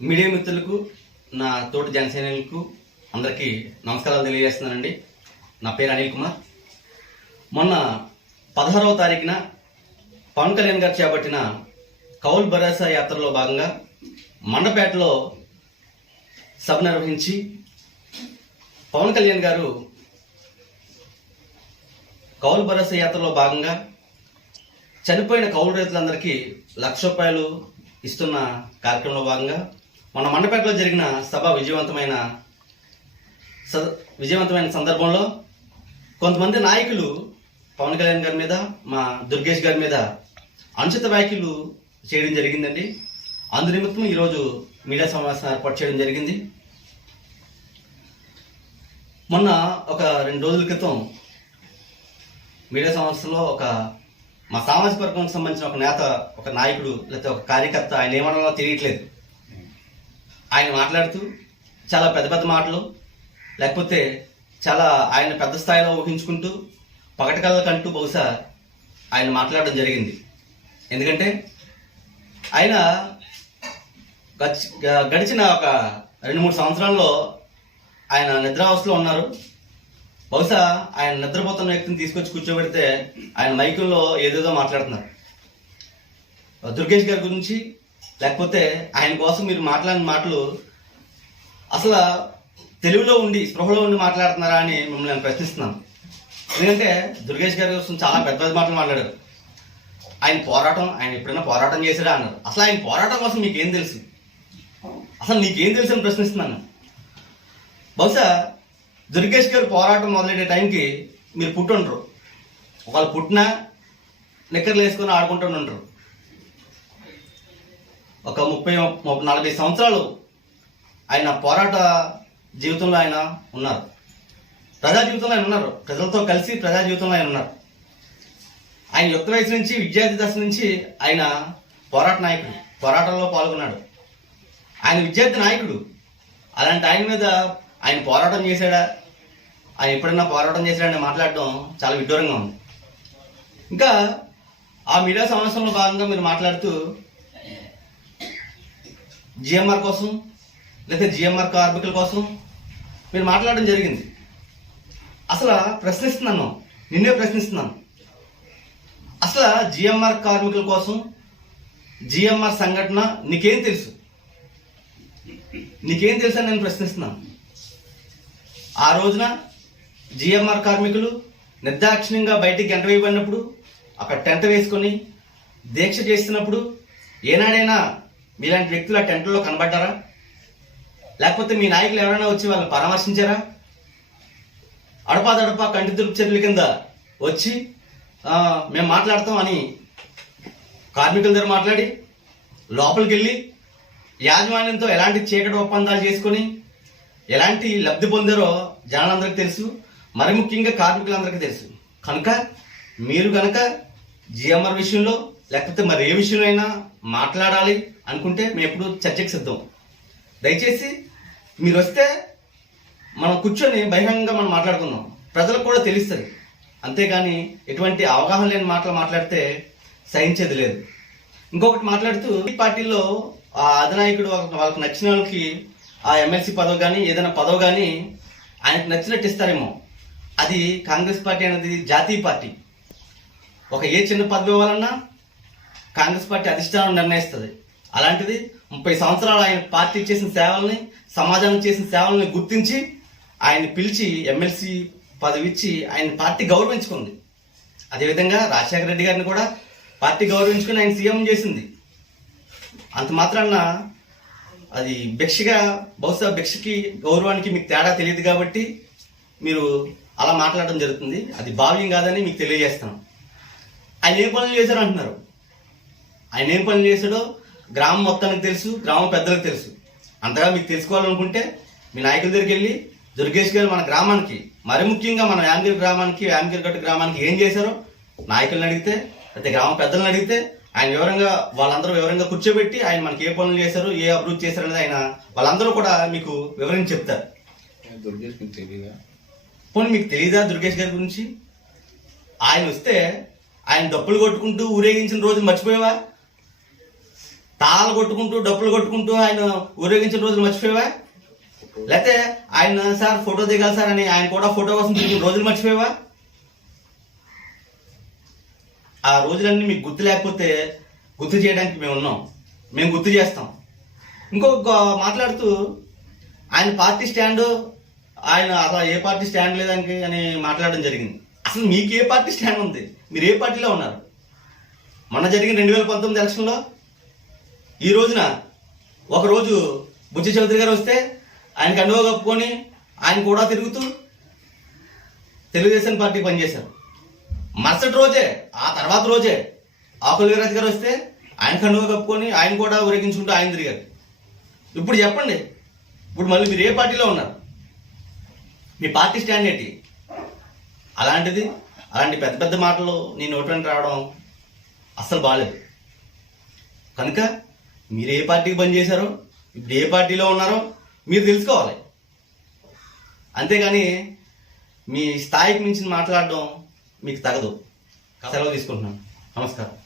Media మిత్రులకు నా తోటి జనసైనికులకు అందరికీ నమస్కారాలు తెలియజేస్తున్నానండి. నా పేరు అనిల్ కుమార్. మొన్న పదహారవ తారీఖున పవన్ కళ్యాణ్ గారు చేపట్టిన కౌల్ భరోసా యాత్రలో భాగంగా మండపేటలో సభ నిర్వహించి పవన్ కళ్యాణ్ గారు కౌలు భరోసా యాత్రలో భాగంగా చనిపోయిన కౌలు రైతులందరికీ లక్ష రూపాయలు ఇస్తున్న కార్యక్రమంలో భాగంగా మన మండపేటలో జరిగిన సభ విజయవంతమైన స- విజయవంతమైన సందర్భంలో కొంతమంది నాయకులు పవన్ కళ్యాణ్ గారి మీద మా దుర్గేష్ గారి మీద అనుచిత వ్యాఖ్యలు చేయడం జరిగిందండి. అందు నిమిత్తం ఈరోజు మీడియా సమావేశం ఏర్పాటు చేయడం జరిగింది. మొన్న ఒక రెండు రోజుల క్రితం మీడియా సమావేశంలో ఒక మా సామాజిక వర్గానికి సంబంధించిన ఒక నేత ఒక నాయకుడు లేకపోతే ఒక కార్యకర్త ఆయన ఏమన్నా తెలియట్లేదు. ఆయన మాట్లాడుతూ చాలా పెద్ద పెద్ద మాటలు లేకపోతే చాలా ఆయన పెద్ద స్థాయిలో ఊహించుకుంటూ పగటకళ్ళకంటూ బహుశా ఆయన మాట్లాడడం జరిగింది. ఎందుకంటే ఆయన గడిచిన ఒక రెండు మూడు సంవత్సరాల్లో ఆయన నిద్రావస్థలో ఉన్నారు. బహుశా ఆయన నిద్రపోతున్న వ్యక్తిని తీసుకొచ్చి కూర్చోబెడితే ఆయన మైకుల్లో ఏదేదో మాట్లాడుతున్నారు. దుర్గేష్ గారి గురించి లేకపోతే ఆయన కోసం మీరు మాట్లాడిన మాటలు అసలు తెలుగులో ఉండి స్పృహలో ఉండి మాట్లాడుతున్నారా అని మిమ్మల్ని నేను ప్రశ్నిస్తున్నాను. ఎందుకంటే దుర్గేష్ గారి కోసం చాలా పెద్ద పెద్ద మాటలు మాట్లాడారు. ఆయన పోరాటం ఆయన ఎప్పుడైనా పోరాటం చేశారా అన్నారు. అసలు ఆయన పోరాటం కోసం మీకు ఏం తెలుసు? అసలు నీకేం తెలుసు అని ప్రశ్నిస్తున్నాను. బహుశా దుర్గేష్ గారు పోరాటం మొదలెట్టే టైంకి మీరు పుట్టుండ్రు. ఒకళ్ళు పుట్టినా నిక్కర్లు వేసుకొని ఆడుకుంటూ ఉంటారు ఒక ముప్పై ముప్పై నలభై సంవత్సరాలు ఆయన పోరాట జీవితంలో ఆయన ఉన్నారు. ప్రజా జీవితంలో ఆయన ఉన్నారు. ప్రజలతో కలిసి ప్రజా జీవితంలో ఆయన ఉన్నారు. ఆయన యుక్త వయసు నుంచి విద్యార్థి దశ నుంచి ఆయన పోరాట నాయకుడు పోరాటంలో పాల్గొన్నాడు. ఆయన విద్యార్థి నాయకుడు. అలాంటి ఆయన మీద ఆయన పోరాటం చేశాడా? ఆయన ఎప్పుడన్నా పోరాటం చేశాడని మాట్లాడడం చాలా విడ్డూరంగా ఉంది. ఇంకా ఆ మీడియా సమావేశంలో భాగంగా మీరు మాట్లాడుతూ జిఎంఆర్ కోసం లేదా జిఎంఆర్ కార్మికుల కోసం మీరు మాట్లాడడం జరిగింది. అసలు ప్రశ్నిస్తున్నాను నిన్నే ప్రశ్నిస్తున్నాను. అసలు జిఎంఆర్ కార్మికుల కోసం జిఎంఆర్ సంఘటన నీకేం తెలుసు? నీకేం తెలుసు అని నేను ప్రశ్నిస్తున్నాను. ఆ రోజున జిఎంఆర్ కార్మికులు నిర్దాక్షిణ్యంగా బయటికి గంట వేయబడినప్పుడు అక్కడ టెంట్ వేసుకొని దీక్ష చేస్తున్నప్పుడు ఏనాడైనా మీలాంటి వ్యక్తులు ఆ టెంట్లో కనబడ్డారా? లేకపోతే మీ నాయకులు ఎవరైనా వచ్చి వాళ్ళని పరామర్శించారా? అడపాదడపా కంటి తురుపు చర్యల కింద వచ్చి మేము మాట్లాడతాం అని కార్మికుల దగ్గర మాట్లాడి లోపలికి వెళ్ళి యాజమాన్యంతో ఎలాంటి చీకటి ఒప్పందాలు చేసుకొని ఎలాంటి లబ్ధి పొందారో జనాలందరికీ తెలుసు. మరి ముఖ్యంగా కార్మికులందరికీ తెలుసు. కనుక మీరు కనుక జిఎంఆర్ విషయంలో లేకపోతే మరి ఏ విషయంలో అయినా మాట్లాడాలి అనుకుంటే మేము ఎప్పుడు చర్చకు సిద్ధం. దయచేసి మీరు వస్తే మనం కూర్చొని బహిరంగంగా మనం మాట్లాడుకుందాం. ప్రజలకు కూడా తెలుస్తుంది. అంతేగాని ఎటువంటి అవగాహన లేని మాటలు మాట్లాడితే సహించేది లేదు. ఇంకొకటి మాట్లాడుతూ ఈ పార్టీలో ఆ అధినాయకుడు వాళ్ళకి వాళ్ళకి నచ్చిన వాళ్ళకి ఆ ఎమ్మెల్సీ పదవి కానీ ఏదైనా పదవి కానీ ఆయనకు నచ్చినట్టు ఇస్తారేమో. అది కాంగ్రెస్ పార్టీ అనేది జాతీయ పార్టీ. ఒక ఏ చిన్న పదవి ఇవ్వాలన్నా కాంగ్రెస్ పార్టీ అధిష్టానం నిర్ణయిస్తుంది. అలాంటిది ముప్పై సంవత్సరాలు ఆయన పార్టీ చేసిన సేవల్ని సమాజానికి చేసిన సేవల్ని గుర్తించి ఆయన పిలిచి ఎమ్మెల్సీ పదవి ఇచ్చి ఆయన పార్టీ గౌరవించుకుంది. అదేవిధంగా రాజశేఖర రెడ్డి గారిని కూడా పార్టీ గౌరవించుకుని ఆయన సీఎం చేసింది. అంత మాత్రాన అది భిక్షగా బహుశా భిక్షకి గౌరవానికి మీకు తేడా తెలియదు కాబట్టి మీరు అలా మాట్లాడడం జరుగుతుంది. అది భావ్యం కాదని మీకు తెలియజేస్తాను. ఆయన ఏ పనులు చేశారు అంటున్నారు? ఆయన ఏం పనులు చేశాడో గ్రామం మొత్తానికి తెలుసు గ్రామ పెద్దలకు తెలుసు. అంతగా మీకు తెలుసుకోవాలనుకుంటే మీ నాయకుల దగ్గరికి వెళ్ళి దుర్గేష్ గారు మన గ్రామానికి మరి ముఖ్యంగా మన యామగిరి గ్రామానికి యామగిరి గట్టు గ్రామానికి ఏం చేశారో నాయకులను అడిగితే లేకపోతే గ్రామ పెద్దలను అడిగితే ఆయన వివరంగా వాళ్ళందరూ వివరంగా కూర్చోబెట్టి ఆయన మనకి ఏ పనులు చేశారు ఏ అభివృద్ధి చేశారు అనేది ఆయన వాళ్ళందరూ కూడా మీకు వివరించి చెప్తారు. పోనీ మీకు తెలియదా దుర్గేష్ గారి గురించి? ఆయన వస్తే ఆయన డప్పులు కొట్టుకుంటూ ఊరేగించిన రోజు మర్చిపోయావా? తాళాలు కొట్టుకుంటూ డప్పులు కొట్టుకుంటూ ఆయన ఊరేగించిన రోజులు మర్చిపోయావా? లేకపోతే ఆయన సార్ ఫోటో దిగాలి సార్ అని ఆయన కూడా ఫోటో కోసం దిగిన రోజులు మర్చిపోయావా? ఆ రోజులన్నీ మీకు గుర్తు లేకపోతే గుర్తు చేయడానికి మేము ఉన్నాం. మేము గుర్తు చేస్తాం. ఇంకొక మాట్లాడుతూ ఆయన పార్టీ స్టాండ్ ఆయన అసలు ఏ పార్టీ స్టాండ్ లేదానికి అని మాట్లాడడం జరిగింది. అసలు మీకు ఏ పార్టీ స్టాండ్ ఉంది? మీరు ఏ పార్టీలో ఉన్నారు? మొన్న జరిగిన రెండు వేల పంతొమ్మిది ఎలక్షన్లో ఈ రోజున ఒకరోజు బుజ్జి చౌదరి గారు వస్తే ఆయనకి అండువ కప్పుకొని ఆయన కూడా తిరుగుతూ తెలుగుదేశం పార్టీ పనిచేశారు. మరుసటి రోజే ఆ తర్వాత రోజే ఆకుల వీరాజ్ గారు వస్తే ఆయన కండువ కప్పుకొని ఆయన కూడా ఊరేగించుకుంటూ ఆయన తిరిగారు. ఇప్పుడు చెప్పండి ఇప్పుడు మళ్ళీ మీరు ఏ పార్టీలో ఉన్నారు? మీ పార్టీ స్టాండ్ ఏంటి? అలాంటిది అలాంటి పెద్ద పెద్ద మాటలు నీ నోటి రావడం అస్సలు బాగాలేదు కనుక మీరు ఏ పార్టీకి పనిచేశారో ఇప్పుడు ఏ పార్టీలో ఉన్నారో మీరు తెలుసుకోవాలి. అంతేగాని మీ స్థాయికి మించి మాట్లాడడం మీకు తగదు. సెలవు తీసుకుంటున్నాను. నమస్కారం.